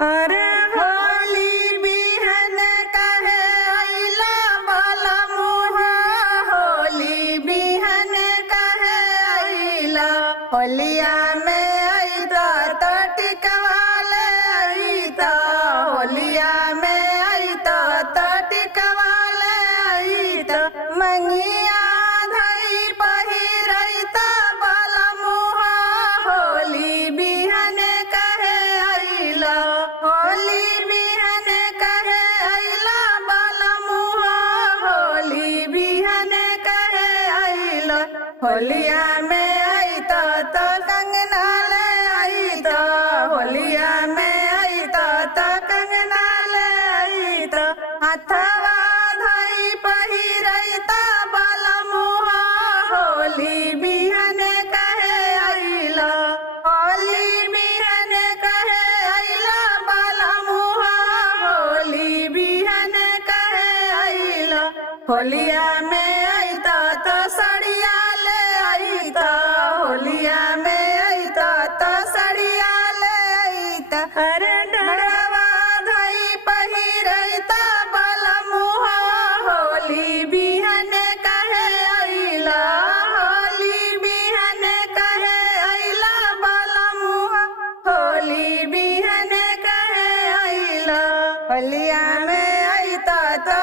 अरे होली बिहन कहे अइला बलमुआ, होली बिहन कहे अइला। होलिया में अइता तो टिकवाले अइता, होलिया में अइता तो टिकवाले अइता। मंगिया धई पहिरइता बलमुआ, होली बिहन कहे अइला। होली बिहन कहे अइला बलमुआ, होली बिहन कहे अइला। होलिया में अइता तो कंगना ले अइता, होलिया में अइता तो कंगना ले अइता। हथवा धई पहिरइता बलमुआ, होली बिहन कहे अइला। होली बिहन कहे अइला बलमुआ, होली बिहन कहे अइला। होलिया में अइता तो सड़िया ले अइता, होलिया में अइता तो सड़िया ले अइता। अरे डरवा धई पहिरइता बलमुआ, होली बिहन कहे अइला। होली बिहन कहे अइला बलमुआ, होली बिहन कहे अइला। होलिया में अइता तो